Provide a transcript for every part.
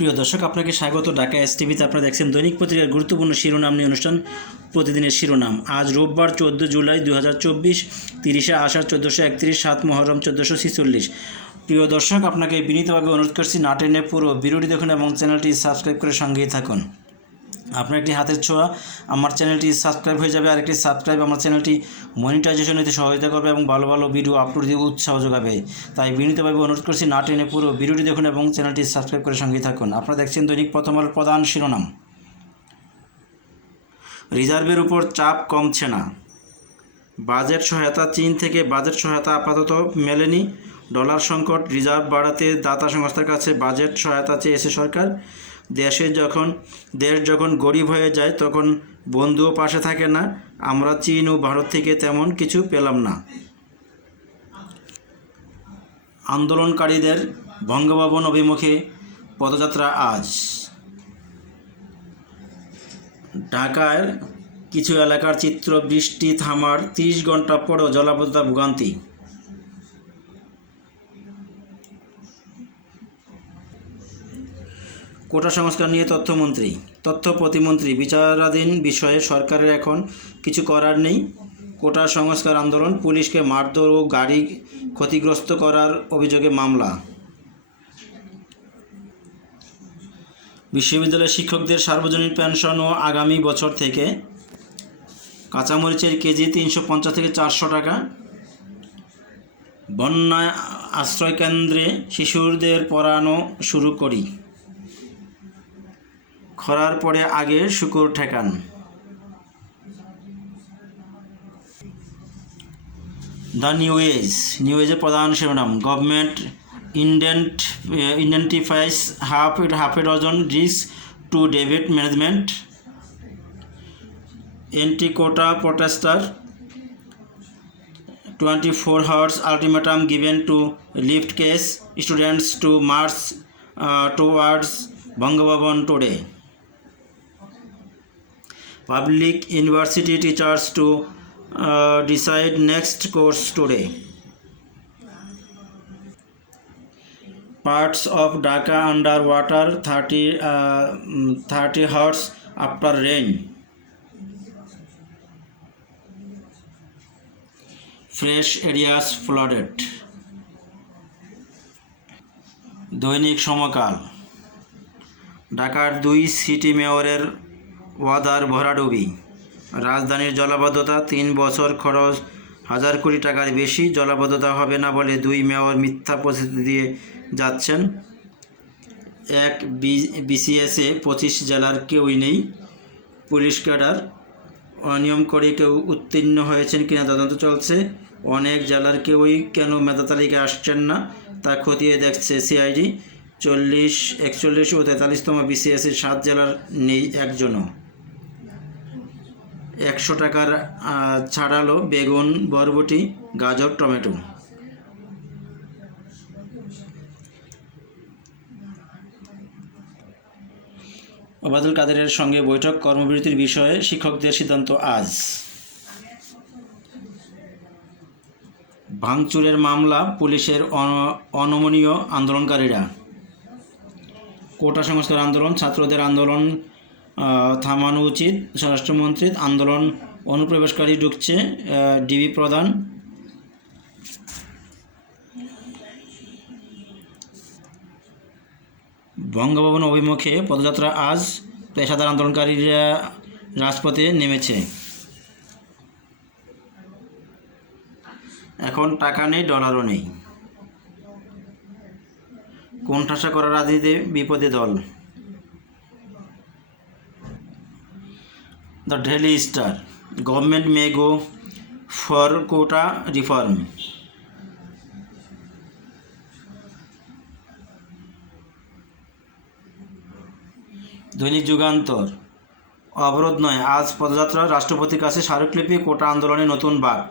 প্রিয় দর্শক, আপনাকে স্বাগত। ঢাকা এস টিভিতে আপনারা দেখছেন দৈনিক পত্রিকার গুরুত্বপূর্ণ শিরোনাম নিয়ে অনুষ্ঠান, প্রতিদিনের শিরোনাম। আজ রোববার চোদ্দ জুলাই দু হাজার চব্বিশ, তিরিশে আষাঢ় চোদ্দোশো একত্রিশ, সাত মহরম চোদ্দোশো ছিচল্লিশ। প্রিয় দর্শক, আপনাকে বিনীতভাবে অনুরোধ করছি, নাটেনে পুরো বিরোধী দেখুন এবং চ্যানেলটি সাবস্ক্রাইব করে সঙ্গেই থাকুন। আপনার একটি হাতের ছোঁয়া, আমার চ্যানেলটি সাবস্ক্রাইব হয়ে যাবে আর একটি সাবস্ক্রাইব আমার চ্যানেলটি মনিটাইজেশন হতে সহযোগিতা করবে এবং ভালো ভালো ভিডিও আপলোড দিয়ে উৎসাহ যোগাবে। তাই বিনীতভাবে অনুরোধ করছি, না টেনে পুরো ভিডিওটি দেখুন এবং চ্যানেলটি সাবস্ক্রাইব করে সঙ্গেই থাকুন। আপনারা দেখছেন দৈনিক প্রথম আলোর প্রধান শিরোনাম। রিজার্ভের উপর চাপ কমছে না। বাজেট সহায়তা চীন থেকে বাজেট সহায়তা আপাতত মেলেনি। ডলার সংকট, রিজার্ভ বাড়াতে দাতা সংস্থার কাছে বাজেট সহায়তা চেয়েছে সরকার। দেশে যখন, দেশ যখন গরিব হয়ে যায়, তখন বন্ধুও পাশে থাকে না। আমরা চীন ও ভারত থেকে তেমন কিছু পেলাম না। আন্দোলনকারীদের বঙ্গভবন অভিমুখে পদযাত্রা আজ। ঢাকার কিছু এলাকার চিত্র বৃষ্টি থামার তিরিশ ঘণ্টা পরেও জলাবদ্ধতা ভোগান্তি। কোটা সংস্কার নিয়ে তথ্যমন্ত্রী, তথ্য প্রতিমন্ত্রী বিচারাধীন বিষয়ে সরকারের এখন কিছু করার নেই। কোটা সংস্কার আন্দোলন পুলিশকে মারধর ও গাড়ি ক্ষতিগ্রস্ত করার অভিযোগে মামলা। বিশ্ববিদ্যালয়ের শিক্ষকদের সার্বজনীন পেনশন ও আগামী বছর থেকে কাঁচামরিচের কেজি তিনশো পঞ্চাশ থেকে চারশো টাকা। বন্যা আশ্রয়কেন্দ্রে শিশুদের পড়ানো শুরু করি। খরার পরে আগে শুকুর ঠেকান। দ্য নিউজ নিউজের প্রধান শিরোনাম, government indent identifies half half a dozen risk to debit management anti quota protester twenty four hours ultimatum given to lift case students to march towards Bangabhaban today public university teachers to uh, decide next course today parts of dhaka underwater 30 uh, mm, 30 hours after rain fresh areas flooded দৈনিক সমকাল ঢাকার দুই city মেয়রের ওয়াদার ভরাডুবি। রাজধানীর জলাবদ্ধতা তিন বছর খরচ। হাজার কোটি টাকার বেশি জলাবদ্ধতা হবে না বলে দুই মেয়র মিথ্যা প্রতিশ্রুতি দিয়ে যাচ্ছেন। এক বিসিএসে পঁচিশ জেলার কেউই নেই। পুলিশ ক্যাডার, অনিয়ম করে কেউ উত্তীর্ণ হয়েছেন কিনা তদন্ত চলছে। অনেক জেলার কেউই কেন মেধা তালিকায় আসছেন না তা খতিয়ে দেখছে সিআইডি। চল্লিশ, একচল্লিশ ও তেতাল্লিশতম বিসিএসের সাত জেলার নেই একজনও। একশো টাকার ছাড়ালো বেগুন, বরবটি, গাজর, টমেটো। ওবায়দুল কাদেরের সঙ্গে বৈঠক কর্মবিরতির বিষয়ে শিক্ষকদের সিদ্ধান্ত আজ। ভাঙচুরের মামলা, পুলিশের অনমনীয় আন্দোলনকারীরা। কোটা সংস্কার আন্দোলন, ছাত্রদের আন্দোলন থামানো উচিত। স্বরাষ্ট্রমন্ত্রী আন্দোলন অনুপ্রবেশকারী ঢুকছে ডিবি প্রধান। বঙ্গভবন অভিমুখে পদযাত্রা আজ পেশাদার আন্দোলনকারীরা রাজপথে নেমেছে। এখন টাকা নেই, ডলারও নেই। কোণঠাসা করার রাজনীতিতে বিপদে দল। The Daily Star, government may go for quota reform. Dainik Jugantor, অবরোধ নয়, আজ পদযাত্রা, রাষ্ট্রপতির কাছে স্মারকলিপি, কোটা আন্দোলনে নতুন বাক।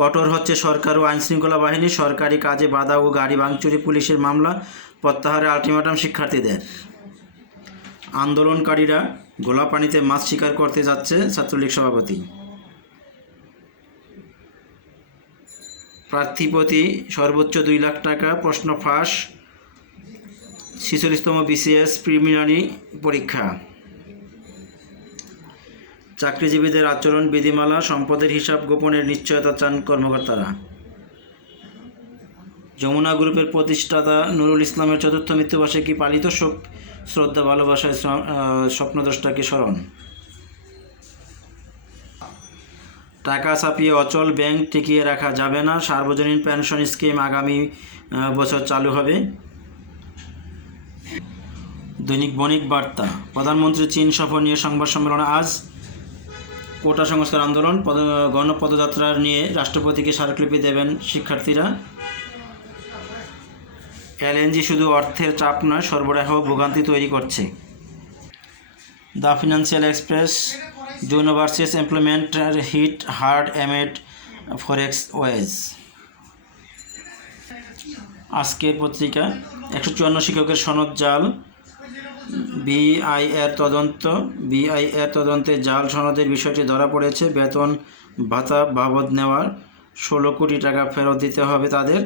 কঠোর হচ্ছে সরকার ও আইনশৃঙ্খলা বাহিনী সরকারি কাজে বাধা ও গাড়ি ভাঙচুরি, পুলিশের মামলা, প্রত্যাহারের আলটিমেটাম শিক্ষার্থীদের। আন্দোলনকারীরা গোলা পানিতে মাছ শিকার করতে যাচ্ছে ছাত্রলীগ সভাপতি। প্রার্থী প্রতি সর্বোচ্চ দুই লাখ টাকা প্রশ্ন ফাঁস, ছিচল্লিশতম বিসিএস প্রিলিমিনারি পরীক্ষা। চাকরিজীবীদের আচরণ, বিধিমালা, সম্পদের হিসাব, গোপনের নিশ্চয়তা চান কর্মকর্তারা। যমুনা গ্রুপের প্রতিষ্ঠাতা নুরুল ইসলামের চতুর্থ মৃত্যুবার্ষিকী পালিত শোক শ্রদ্ধা ভালোবাসায় স্বপ্নদ্রষ্টাকে স্মরণ। টাকা ছাপিয়ে অচল ব্যাংক টিকিয়ে রাখা যাবে না। সার্বজনীন পেনশন স্কিম আগামী বছর চালু হবে। দৈনিক বণিক বার্তা। প্রধানমন্ত্রী চীন সফর নিয়ে সংবাদ সম্মেলন আজ। কোটা সংস্কার আন্দোলন। পদ, গণপদযাত্রা নিয়ে রাষ্ট্রপতিকে স্মারকলিপি দেবেন শিক্ষার্থীরা। এলএনজি শুধু অর্থের চাপ নয়, সরবরাহ, ভোগান্তি তৈরি করছে। The Financial Express Jain versus employment hit hard amid forex woes. Ajker Patrika, একশো চুয়ান্ন শিক্ষকের সনদ জাল। বিআইএর তদন্ত, বিআইএর তদন্তে জাল সনদের বিষয়টি ধরা পড়েছে। বেতন ভাতা বাবদ নেওয়ার ষোলো কোটি টাকা ফেরত দিতে হবে তাদের।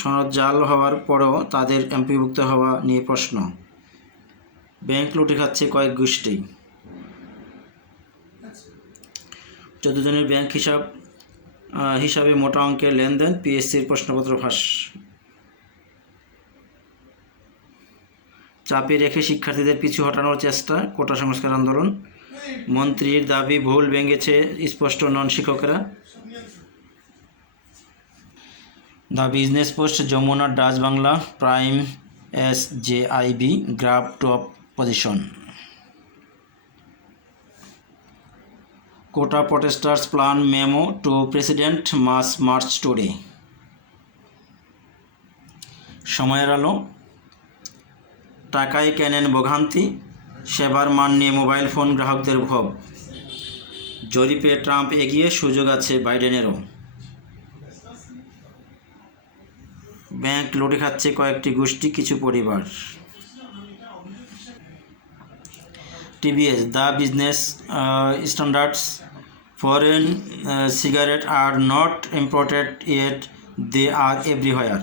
সনদ জাল হওয়ার পরেও তাদের এমপিভুক্ত হওয়া নিয়ে প্রশ্ন। ব্যাংক লুটে খাচ্ছে কয়েক গোষ্ঠী। চোদ্দ জনের ব্যাংক হিসাব হিসাবে মোটা অঙ্কের লেনদেন, পিএসসির প্রশ্নপত্র ফাঁস। চাপে রেখে শিক্ষার্থীদের পিছু হটানোর চেষ্টা, কোটা সংস্কার আন্দোলন। মন্ত্রীর দাবি ভুল ভেঙেছে স্পষ্ট নন শিক্ষকরা। The Business Post, Jamuna Dutch Bangla, Prime S J I B, grab top position. Quota protesters plan memo to president mass march today. Shomoyer Alo. টাকায় কেনেন ভোগান্তি, সেবার মান নিয়ে মোবাইল ফোন গ্রাহকদের ক্ষোভ। জরিপে ট্রাম্প এগিয়ে সুযোগ আছে বাইডেনেরও। ব্যাংক লুটে খাচ্ছে কয়েকটি গোষ্ঠী, কিছু পরিবার। TVS, the Business Standards, foreign cigarette are not imported yet, they are everywhere.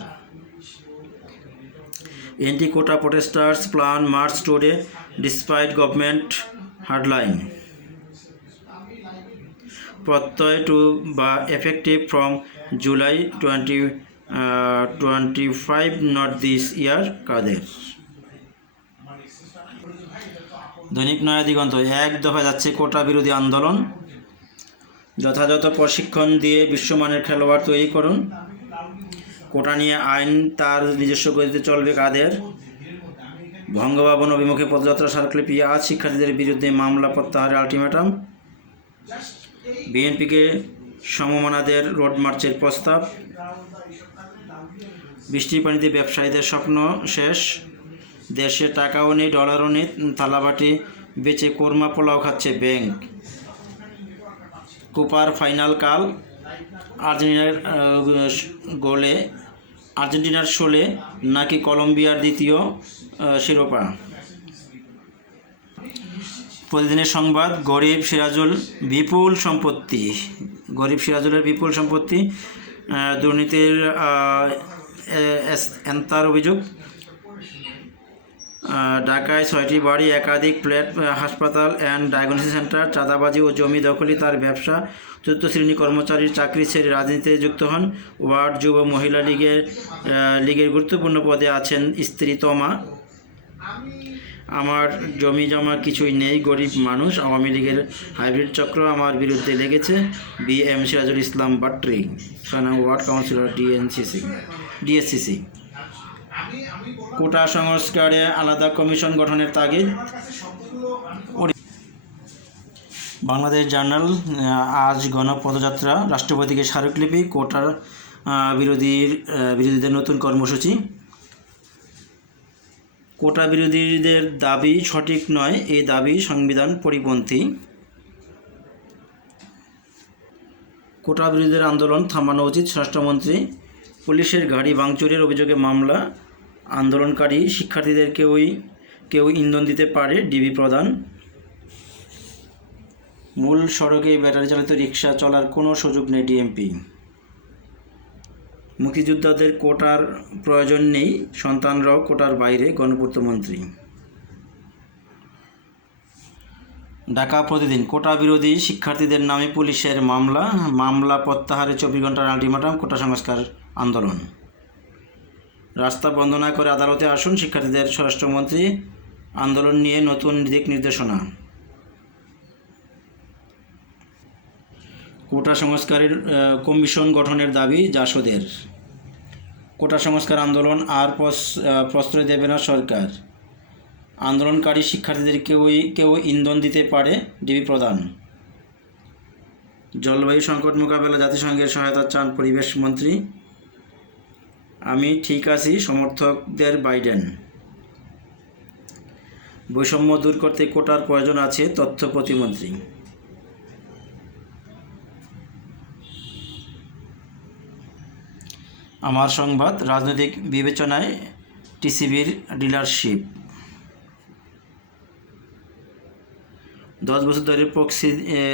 anti quota protesters plan march today despite government hardline Prottoy to be effective from July twenty twenty five not this year কাদের? দৈনিক নয়া দিগন্ত, এক দফা যাচ্ছে কোটা বিরোধী আন্দোলন। যথাযথ প্রশিক্ষণ দিয়ে বিশ্বমানের খেলোয়াড় তৈরি করুন। কোটা নিয়ে আইন তার নিজস্ব গতিতে চলবে কাদের? ভঙ্গভবন অভিমুখে পদযাত্রা স্মারকলিপি আজ শিক্ষার্থীদের বিরুদ্ধে মামলা প্রত্যাহারের আলটিমেটাম। বিএনপিকে সমমনাদের রোড মার্চের প্রস্তাব। বৃষ্টির পানিতে ব্যবসায়ীদের স্বপ্ন শেষ। দেশে টাকাও নেই, ডলারও নেই, থালাবাটি বেচে কোরমা পোলাও খাচ্ছে ব্যাংক। কুপার ফাইনাল কাল, আর্জেন্টিনার গোলে, আর্জেন্টিনার শোলে নাকি কলম্বিয়ার দ্বিতীয় শিরোপা। প্রতিদিনের সংবাদ গরিব সিরাজুল বিপুল সম্পত্তি। গরিব সিরাজুলের বিপুল সম্পত্তি দুর্নীতির এন্তার অভিযোগ। ঢাকায় ছয়টি বাড়ি একাধিক আহ, হাসপাতাল অ্যান্ড ডায়াগনোসিস সেন্টার চাঁদাবাজি ও জমি দখলি তার ব্যবসা। চতুর্থ শ্রেণি কর্মচারীর চাকরি ছেড়ে রাজনীতিতে যুক্ত হন। ওয়ার্ড যুব মহিলা লীগের লীগের গুরুত্বপূর্ণ পদে আছেন স্ত্রী তমা। আমার জমি জমা কিছুই নেই, গরিব মানুষ। আওয়ামী লীগের হাইব্রিড চক্র আমার বিরুদ্ধে লেগেছে। বি এম সিরাজুল ইসলাম বাট্রি সানা ward councillor DNCC, DSCC. Quota সংস্কারে আলাদা কমিশন গঠনের তাগিদ। বাংলাদেশ জার্নাল, আজ গণপদযাত্রা, রাষ্ট্রপতিকে স্মারকলিপি, কোটার বিরোধীর বিরোধীদের নতুন কর্মসূচি। কোটা বিরোধীদের দাবি সঠিক নয়, এই দাবি সংবিধান পরিপন্থী। কোটা বিরোধীদের আন্দোলন থামানো উচিত, স্বরাষ্ট্রমন্ত্রী পুলিশের গাড়ি ভাঙচুরের অভিযোগে মামলা, আন্দোলনকারী শিক্ষার্থীদের কেউই কেউ ইন্ধন দিতে পারে, ডিবি প্রদান মূল সড়কে ব্যাটারি চালিত রিক্সা চলার কোনো সুযোগ নেই ডিএমপি। মুক্তিযোদ্ধাদের কোটার প্রয়োজন নেই, সন্তানরাও কোটার বাইরে, গণপূর্ত মন্ত্রী। ঢাকা প্রতিদিন, কোটা বিরোধী শিক্ষার্থীদের নামে পুলিশের মামলা মামলা প্রত্যাহারে চব্বিশ ঘণ্টার আলটিমেটাম, কোটা সংস্কার আন্দোলন। রাস্তা বন্ধ না করে আদালতে আসুন শিক্ষার্থীদের স্বরাষ্ট্রমন্ত্রী। আন্দোলন নিয়ে নতুন দিক নির্দেশনা। কোটা সংস্কারের কমিশন গঠনের দাবি জাসদের। কোটা সংস্কার আন্দোলন আর প্রশ্রয় দেবে না সরকার। আন্দোলনকারী শিক্ষার্থীদের কেউই, কেউ ইন্ধন দিতে পারে ডিবি প্রধান। জলবায়ু সংকট মোকাবেলা জাতিসংঘের সহায়তা চান পরিবেশ মন্ত্রী। আমি ঠিক আছি, সমর্থকদের বাইডেন। বৈষম্য দূর করতে কোটার প্রয়োজন আছে তথ্য প্রতিমন্ত্রী। আমার সংবাদ, রাজনৈতিক বিবেচনায় টিসিবির ডিলারশিপ। দশ বছর ধরে প্রক্সি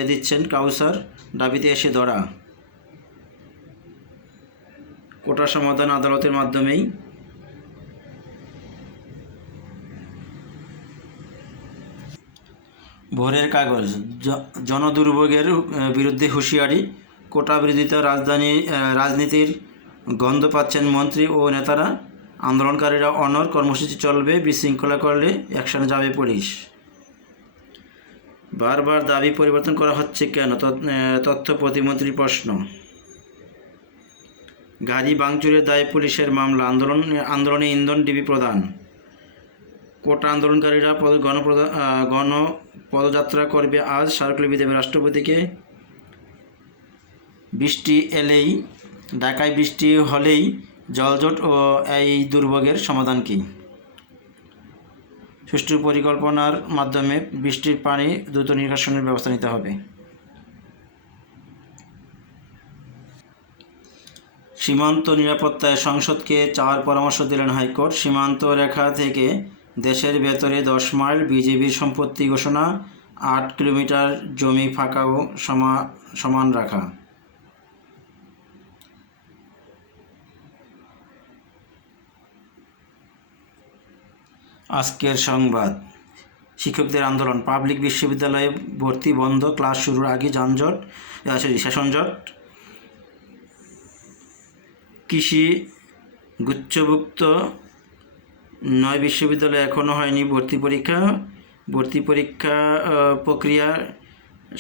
দিচ্ছেন কাউসার, দাবিতে এসে ধরা। কোটা সমাধান আদালতের মাধ্যমেই। ভোরের কাগজ জনদুর্ভোগের বিরুদ্ধে হুঁশিয়ারি। কোটা বিরোধিতা রাজধানী রাজনীতির গন্ধ পাচ্ছেন মন্ত্রী ও নেতারা। আন্দোলনকারীরা অনর কর্মসূচি চলবে, বিশৃঙ্খলা করলে অ্যাকশনে যাবে পুলিশ। বারবার দাবি পরিবর্তন করা হচ্ছে কেন? তথ্য- প্রতিমন্ত্রীর প্রশ্ন। গাড়ি ভাঙচুরের দায়ে পুলিশের মামলা, আন্দোলন, আন্দোলনে ইন্ধন ডিবি প্রদান কোটা আন্দোলনকারীরা গণপ্রদা গণ পদযাত্রা করবে আজ স্মারকলিপি দেবে রাষ্ট্রপতিকে। বৃষ্টি এলেই ঢাকায় বৃষ্টি হলেই জলজট ও এই দুর্ভোগের সমাধান কী? সুষ্ঠু পরিকল্পনার মাধ্যমে বৃষ্টির পানি দ্রুত নিষ্কাশনের ব্যবস্থা নিতে হবে। সীমান্ত নিরাপত্তায় সংসদকে চাওয়ার পরামর্শ দিলেন হাইকোর্ট। সীমান্ত রেখা থেকে দেশের ভেতরে দশ মাইল বিজেপির সম্পত্তি ঘোষণা, আট কিলোমিটার জমি ফাঁকা ও সমা, সমান রাখা। আজকের সংবাদ। শিক্ষকদের আন্দোলন, পাবলিক বিশ্ববিদ্যালয়ে ভর্তি বন্ধ, ক্লাস শুরুর আগে যানজট সরি সেশন জট। কৃষি গুচ্ছভুক্ত নয় বিশ্ববিদ্যালয়ে এখনও হয়নি ভর্তি পরীক্ষা। ভর্তি পরীক্ষা প্রক্রিয়া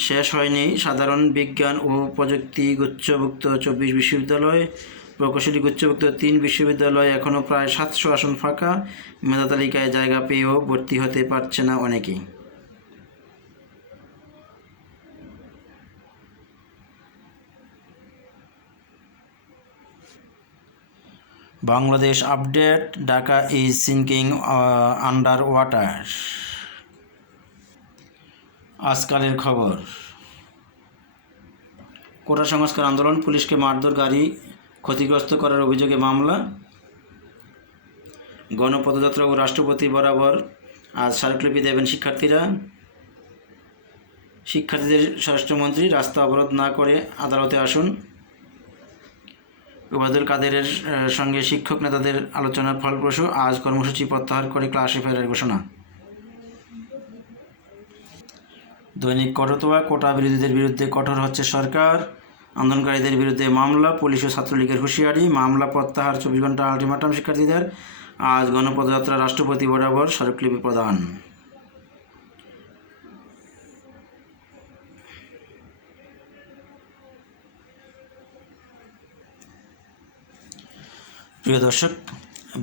শেষ হয়নি। সাধারণ বিজ্ঞান ও প্রযুক্তি গুচ্ছভুক্ত চব্বিশ বিশ্ববিদ্যালয় প্রকৌশলী গুচ্ছভুক্ত তিন বিশ্ববিদ্যালয় এখনও প্রায় সাতশো আসন ফাঁকা। মেধা তালিকায় জায়গা পেয়েও ভর্তি হতে পারছে না অনেকেই। Bangladesh update, Dhaka is sinking under water. Ajkaler Khobor. Quota সংস্কার আন্দোলন, পুলিশকে মারধর গাড়ি ক্ষতিগ্রস্ত করার অভিযোগে মামলা। গণপদযাত্রা ও রাষ্ট্রপতি বরাবর আজ স্মারকলিপি দেবেন শিক্ষার্থীরা। শিক্ষার্থীদের স্বরাষ্ট্রমন্ত্রী রাস্তা অবরোধ না করে আদালতে আসুন। ওবায়দুল কাদেরের সঙ্গে শিক্ষক নেতাদের আলোচনার ফলপ্রসূ আজ কর্মসূচি প্রত্যাহার করে ক্লাসে ফেরার ঘোষণা। দৈনিক কটতোয়া, কোটা বিরোধীদের বিরুদ্ধে কঠোর হচ্ছে সরকার। আন্দোলনকারীদের বিরুদ্ধে মামলা, পুলিশ ও ছাত্রলীগের হুঁশিয়ারি, মামলা প্রত্যাহার, চব্বিশ ঘণ্টা আলটিমেটাম শিক্ষার্থীদের। আজ গণপদযাত্রা রাষ্ট্রপতি বরাবর স্মারকলিপি প্রদান। প্রিয় দর্শক,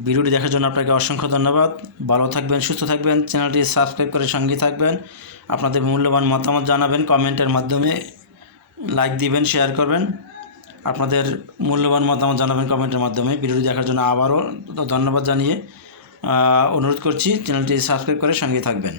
ভিডিওটি দেখার জন্য আপনাকে অসংখ্য ধন্যবাদ। ভালো থাকবেন, সুস্থ থাকবেন। চ্যানেলটি সাবস্ক্রাইব করে সঙ্গে থাকবেন। আপনাদের মূল্যবান মতামত জানাবেন কমেন্টের মাধ্যমে। লাইক দিবেন শেয়ার করবেন। আপনাদের মূল্যবান মতামত জানাবেন কমেন্টের মাধ্যমে। ভিডিওটি দেখার জন্য আবারও ধন্যবাদ জানিয়ে অনুরোধ করছি। চ্যানেলটি সাবস্ক্রাইব করে সঙ্গে থাকবেন।